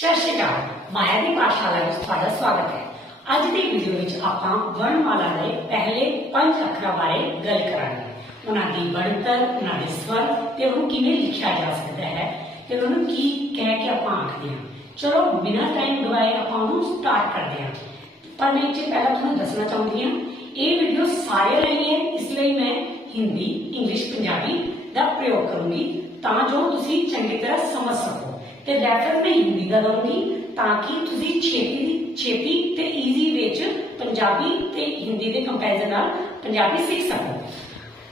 सत श्री अकाल। माया दी पाठशाला में ਤੁਹਾਡਾ स्वागत है। ਅੱਜ ਦੀ ਵੀਡੀਓ ਵਿੱਚ ਆਪਾਂ ਵਰਣਮਾਲਾ ਦੇ ਪਹਿਲੇ 5 ਅੱਖਰਾਂ ਬਾਰੇ ਗੱਲ ਕਰਾਂਗੇ। ਉਹਨਾਂ ਦੀ ਬਣਤਰ, ਉਹਨਾਂ ਦੇ ਸਵਰ ਤੇ ਉਹਨੂੰ ਕਿਵੇਂ ਲਿਖਿਆ ਜਾ ਸਕਦਾ ਹੈ ਤੇ ਉਹਨੂੰ ਕੀ ਕਹਿ ਕੇ ਆਪਾਂ ਆਖਦੇ ਹਾਂ। ਚਲੋ ਬਿਨਾਂ ਟਾਈਮ ਗਵਾਏ ਆਪਾਂ ਉਹਨੂੰ ਸਟਾਰਟ ਕਰਦੇ ਹਾਂ। पर मैं इससे पहला तुम्हें दसना चाहूंगी ये वीडियो सारे लिए है, इसलिए मैं हिंदी, इंग्लिश, पंजाबी का प्रयोग करूंगी जो तुसी चंगी तरह समझ सको। ते रेफरेंस मैं हिंदी का दूंगी ताकि तुसी छेती ते ईजी वे च पंजाबी ते हिंदी के कंपैरिजन नाल पंजाबी सीख सको।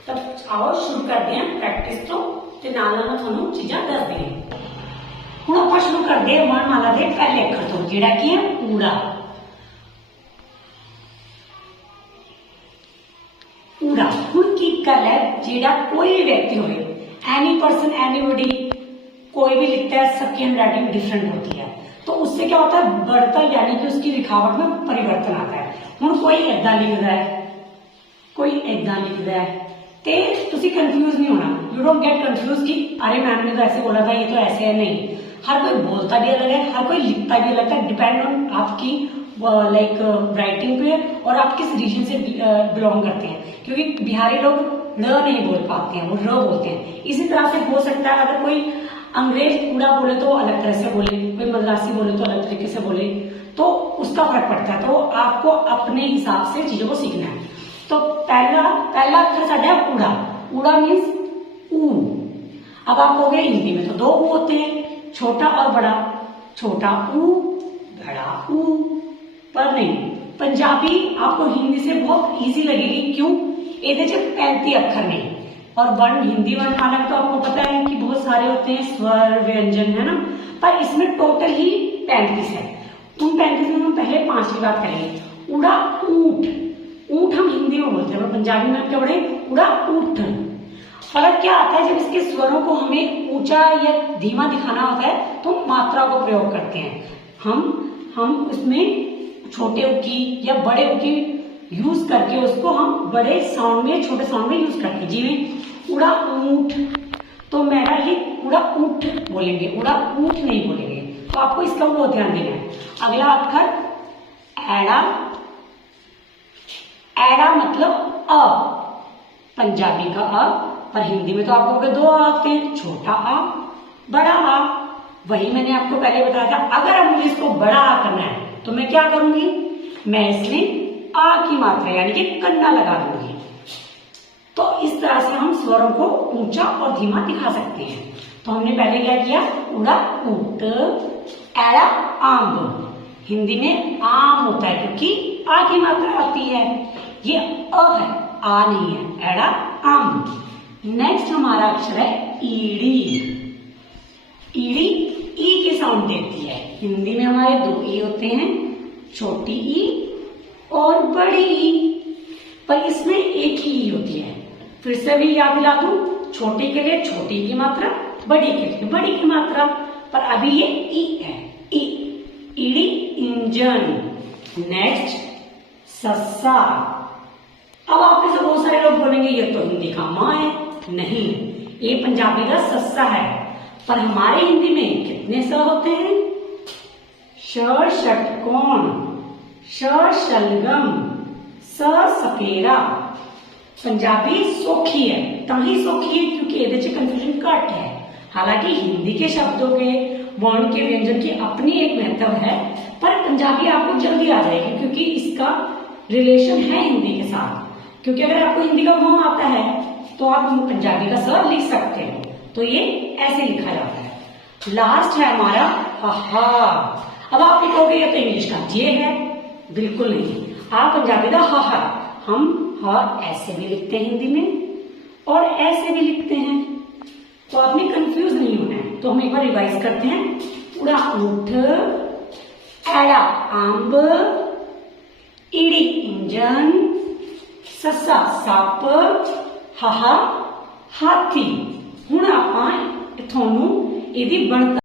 तब आओ शुरू करते हैं प्रैक्टिस तो ते नाल मैं तुहानू चीज़ां दसदी हां। हुण आपां शुरू करदे हां वर्णमाला दे पहले अखर तो, जिहड़ा की है ऊड़ा। ऊड़ा हुण की गल है, जेड़ा कोई भी व्यक्ति हो, एनी पर्सन, एनीबॉडी, कोई भी लिखता है, सबकी हैंडराइटिंग डिफरेंट होती है। तो उससे क्या होता है, बढ़तर यानी कि उसकी लिखावट में परिवर्तन आता है। हुण कोई ऐदा लिखदा है, कोई ऐदा लिखदा है, ते तुसी कंफ्यूज नहीं होना। यू डोंट गेट कंफ्यूज कि अरे मैम ने तो ऐसे बोला था, ये तो ऐसे है। नहीं, हर कोई बोलता भी अलग है, हर कोई लिखता भी अलग है। डिपेंड ऑन आपकी लाइक राइटिंग पे और आप किस रीजन से बिलोंग करते हैं। क्योंकि बिहारी लोग ल नहीं बोल पाते हैं, वो र बोलते हैं। इसी तरह से हो सकता है अगर कोई अंग्रेज ऊड़ा बोले तो अलग तरह से बोले, कोई मद्रासी बोले तो अलग तरीके से बोले, तो उसका फर्क पड़ता है। तो आपको अपने हिसाब से चीजों को सीखना है। तो पहला अक्षर साढ़ा ऊड़ा। ऊड़ा मीन्स ऊ। अब आप कहोगे हिंदी में तो दो ऊ होते हैं, छोटा और बड़ा। छोटा ऊ, बड़ा ऊ। पर नहीं, पंजाबी आपको हिंदी से बहुत इजी लगेगी। क्यों? ये 35 अक्षर नहीं, और वर्ण हिंदी वर्णमाला में तो आपको पता है कि बहुत सारे होते हैं, स्वर, व्यंजन, है ना। पर इसमें टोटल ही 35 है। उन 35 में हम पहले 5 की बात करेंगे। उड़ा ऊंट। ऊंट हम हिंदी में बोलते हैं, पंजाबी में क्या बोले, उड़ा ऊंट। फर्क क्या आता है, जब इसके स्वरों को हमें ऊंचा या धीमा दिखाना होता है तो मात्रा को प्रयोग करते हैं। हम उसमें छोटे ऊ की या बड़े ऊ की यूज करके उसको हम बड़े साउंड में, छोटे साउंड में यूज करते हैं। जिਵੇਂ उड़ा ऊंट, तो मेरा ये उड़ा ऊंट बोलेंगे, उड़ा ऊंट नहीं बोलेंगे। तो आपको इसका बहुत ध्यान देना है। अगला अक्षर एड़ा। एड़ा मतलब अ, पंजाबी का अ, पर हिंदी में तो आपको 2 आ आते हैं, छोटा आ, बड़ा आ। वही मैंने आपको पहले बताया था, अगर मुझे इसको बड़ा आ करना है तो मैं क्या करूंगी, मैं इसमें आ की मात्रा यानी कि कन्ना लगा दूंगी। तो इस तरह से हम स्वरों को ऊंचा और धीमा दिखा सकते हैं। तो हमने पहले क्या किया, उड़ा ऊंट, एड़ा आम। हिंदी में आम होता है क्योंकि आ की मात्रा आती है, ये अ है, आ नहीं है, एड़ा आम। नेक्स्ट हमारा अक्षर है ईड़ी। ईड़ी ई की साउंड देती है। हिंदी में हमारे 2 ई होते हैं, छोटी ई और बड़ी ई, पर इसमें एक ही ई होती है। फिर से भी याद दिला दूं, छोटी के लिए छोटी की मात्रा, बड़ी के लिए बड़ी की मात्रा, पर अभी ये ई है, ई। ईड़ी इंजन। नेक्स्ट सस्सा। अब आप में से बहुत सारे लोग बोलेंगे ये तो हिंदी का माँ है। नहीं, ये पंजाबी का सस्सा है। पर हमारे हिंदी में कितने स होते हैं? श षटकोण, श शलगम, स सपेरा। पंजाबी सौखी है, ताही सौखी है क्योंकि ये कंफ्यूजन घट है। हालांकि हिंदी के शब्दों के, वर्ण के, व्यंजन की अपनी एक महत्व है, पर पंजाबी आपको जल्दी आ जाएगी क्योंकि इसका रिलेशन है हिंदी के साथ। क्योंकि अगर आपको हिंदी का म आता है तो आप पंजाबी का स लिख सकते हो। तो ये ऐसे लिखा जाता है। लास्ट है हमारा हा। अब आप लिखोगे ये तो इंग्लिश का ये है, बिल्कुल नहीं। आप पंजाबी का हा, हम हा ऐसे भी लिखते हैं हिंदी में और ऐसे भी लिखते हैं। तो आपने कंफ्यूज नहीं होना है। तो हम एक बार रिवाइज करते हैं। उड़ा ऊंट, एड़ा आंब, ईड़ी इंजन, ससा सप, हा हाथी। हुण आपां तुहानू इहदी बनतर